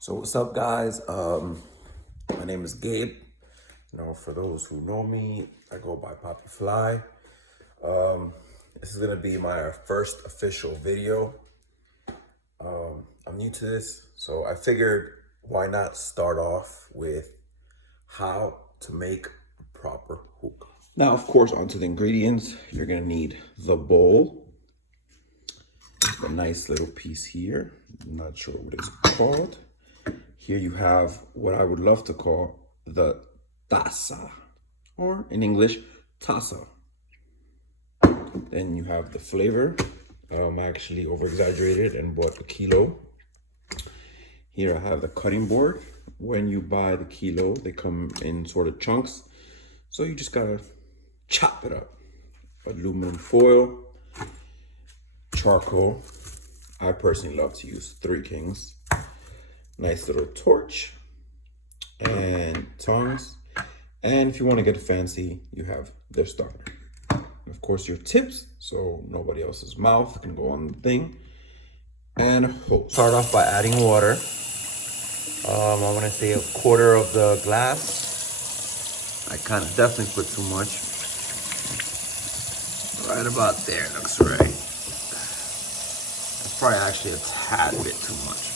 So what's up, guys? My name is Gabe. For those who know me, I go by Flyy. This is gonna be my first official video. I'm new to this, so I figured why not start off with how to make a proper hookah. Now, of course, onto the ingredients. You're gonna need the bowl, a nice little piece here. I'm not sure what it's called. Here you have what I would love to call the taza, or in English, taza. Then you have the flavor. I actually over-exaggerated and bought a kilo. Here I have the cutting board. When you buy the kilo, they come in sort of chunks. So you just gotta chop it up. Aluminum foil, charcoal. I personally love to use 3 Kings. Nice little torch and tongs. And if you want to get fancy, you have their starter. And of course, your tips, so nobody else's mouth can go on the thing. And a hose. Start off by adding water. I'm gonna say 1/4 of the glass. I kind of definitely put too much. Right about there, looks right. That's probably actually a tad bit too much.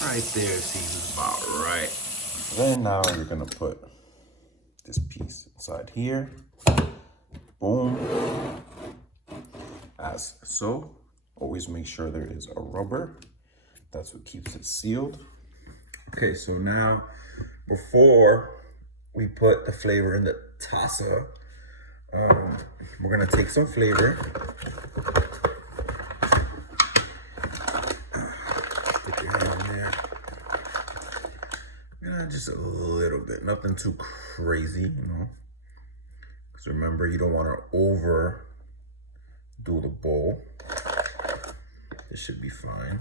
Right there seems about right. Then now you're gonna put this piece inside here. Boom. As so. Always make sure there is a rubber. That's what keeps it sealed. Okay, so now before we put the flavor in the taza, we're gonna take some flavor. Just a little bit, nothing too crazy, because remember, you don't want to overdo the bowl. This should be fine.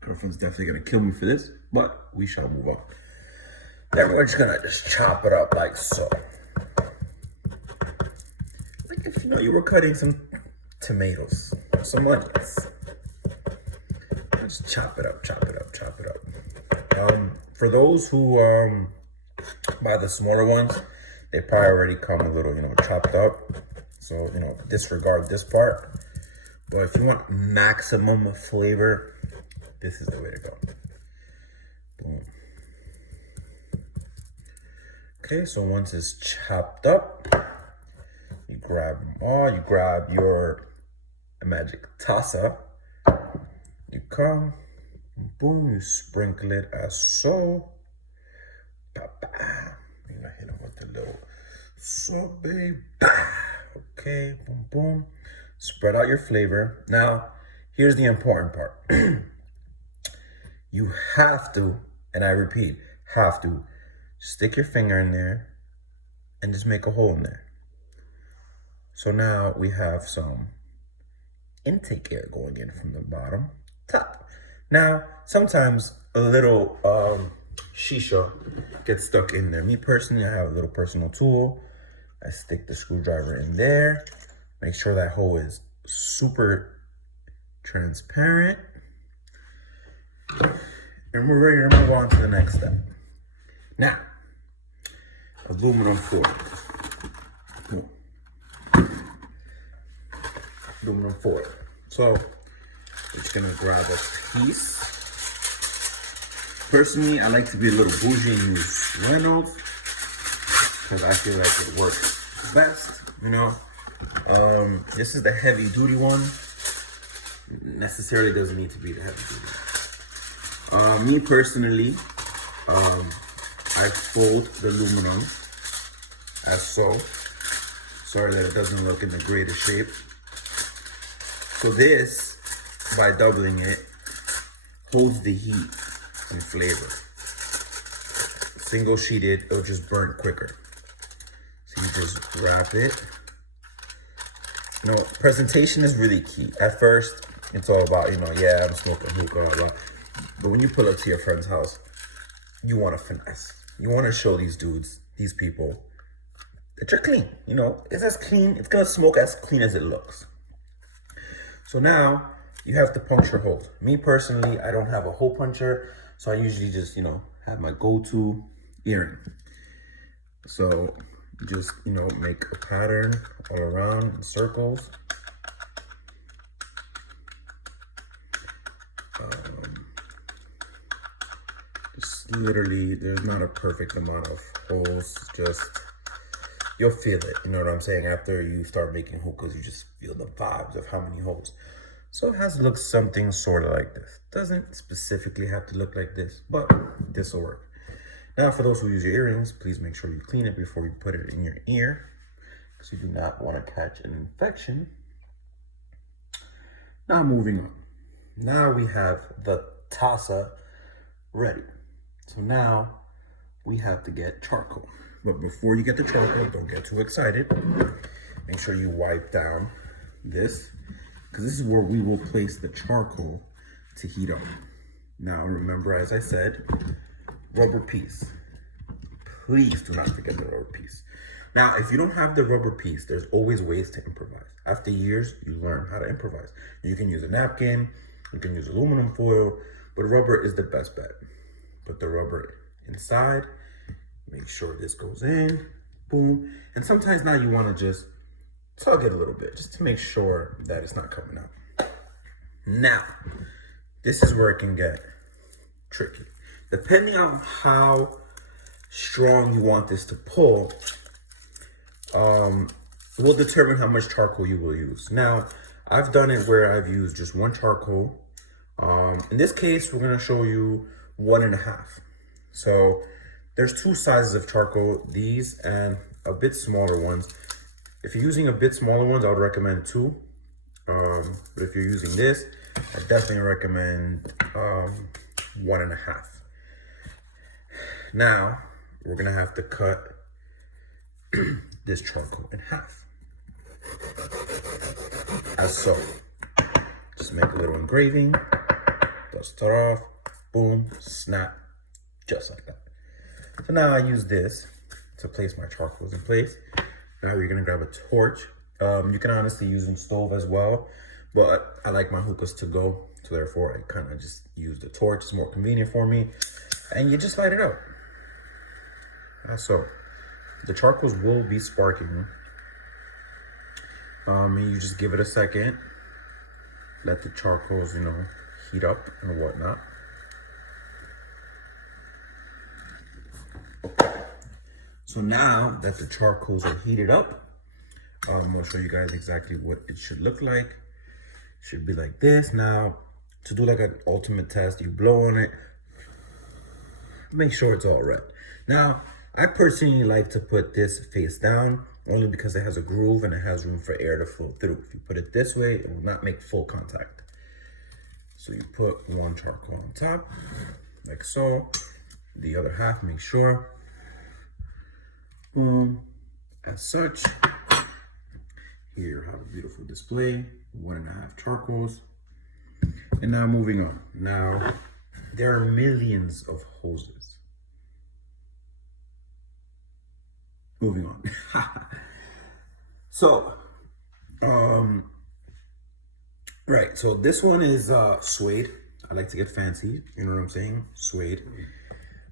Girlfriend's definitely gonna kill me for this, but we shall move on. Then we're just gonna chop it up like so. Like if you were cutting some tomatoes, some onions. Just chop it up, chop it up, chop it up. For those who buy the smaller ones, they probably already come a little, chopped up. So, disregard this part. But if you want maximum flavor, this is the way to go. Boom. Okay, so once it's chopped up, you grab them all. You grab your magic taza. You come, boom, you sprinkle it as so. Ba-ba. You're gonna hit them with the little sorbet. Okay, boom, boom. Spread out your flavor. Now, here's the important part. You have to, and I repeat, have to stick your finger in there and just make a hole in there. So now we have some intake air going in from the bottom. Top. Now, sometimes a little shisha gets stuck in there. Me personally, I have a little personal tool. I stick the screwdriver in there. Make sure that hole is super transparent. And we're ready to move on to the next step. Now, aluminum foil. Aluminum foil. So, we're just gonna grab a piece. Personally, I like to be a little bougie and use Reynolds because I feel like it works best, This is the heavy duty one. Necessarily doesn't need to be the heavy duty one. Me personally, I fold the aluminum as so. Sorry that it doesn't look in the greatest shape. So this, by doubling it, holds the heat and flavor. Single sheeted, it'll just burn quicker. So you just wrap it. Presentation is really key. At first, it's all about, yeah, I'm smoking hookah, blah. But when you pull up to your friend's house, you want to finesse. You want to show these dudes, these people, that you're clean. It's as clean, it's gonna smoke as clean as it looks. So now you have to puncture holes. Me personally, I don't have a hole puncher, so I usually just, have my go-to earring. So just, make a pattern all around in circles. Just literally, there's not a perfect amount of holes, just, you'll feel it, you know what I'm saying? After you start making hookahs, you just feel the vibes of how many holes. So it has to look something sort of like this. Doesn't specifically have to look like this, but this will work. Now, for those who use your earrings, please make sure you clean it before you put it in your ear, because you do not want to catch an infection. Now, moving on. Now we have the tassa ready. So now we have to get charcoal. But before you get the charcoal, don't get too excited. Make sure you wipe down this, because this is where we will place the charcoal to heat up. Now, remember, as I said, rubber piece. Please do not forget the rubber piece. Now, if you don't have the rubber piece, there's always ways to improvise. After years, you learn how to improvise. You can use a napkin, you can use aluminum foil, but rubber is the best bet. Put the rubber inside, make sure this goes in, boom. And sometimes now you want to just tug it a little bit, just to make sure that it's not coming out. Now, this is where it can get tricky. Depending on how strong you want this to pull, will determine how much charcoal you will use. Now, I've done it where I've used just one charcoal. In this case, we're gonna show you 1.5. So there's two sizes of charcoal, these and a bit smaller ones. If you're using a bit smaller ones, I would recommend 2. But if you're using this, I definitely recommend 1.5. Now, we're gonna have to cut this charcoal in half, as so. Just make a little engraving, dust it off, boom, snap, just like that. So now I use this to place my charcoals in place. Now you're gonna grab a torch. You can honestly use a stove as well, but I like my hookahs to go, so therefore I kind of just use the torch. It's more convenient for me, and you just light it up. So the charcoals will be sparking, and you just give it a second, let the charcoals, heat up and whatnot. Okay. So now that the charcoals are heated up, I'm gonna show you guys exactly what it should look like. It should be like this. Now, to do like an ultimate test, you blow on it, make sure it's all red. Now, I personally like to put this face down, only because it has a groove and it has room for air to flow through. If you put it this way, it will not make full contact. So you put one charcoal on top, like so. The other half, make sure. Boom, as such. Here you have a beautiful display, 1.5 charcoals. And now moving on. Now, there are millions of hoses. Moving on. So, right. So this one is suede. I like to get fancy. You know what I'm saying? Suede.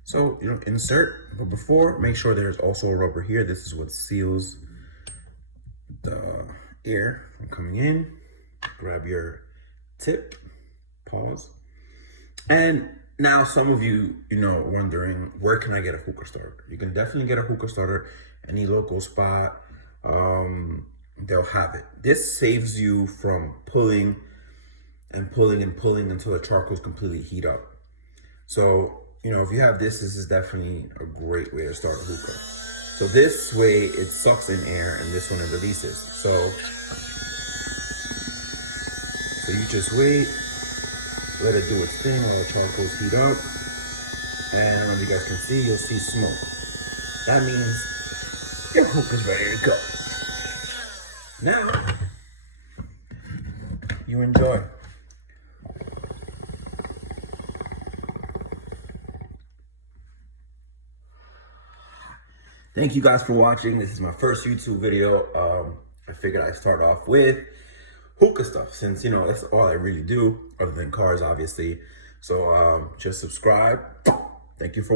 So, insert. But before, make sure there's also a rubber here. This is what seals the air from coming in. Grab your tip. Pause. And now some of you, wondering, where can I get a hookah starter? You can definitely get a hookah starter. Any local spot, they'll have it. This saves you from pulling and pulling and pulling until the charcoals completely heat up. So, if you have this is definitely a great way to start a hookah. So this way it sucks in air and this one it releases. So you just wait, let it do its thing while the charcoals heat up. And as you guys can see, you'll see smoke. That means your hookah's ready to go. Now, you enjoy. Thank you guys for watching. This is my first YouTube video. I figured I'd start off with hookah stuff, since, you know, that's all I really do, other than cars, obviously. So just subscribe. Thank you for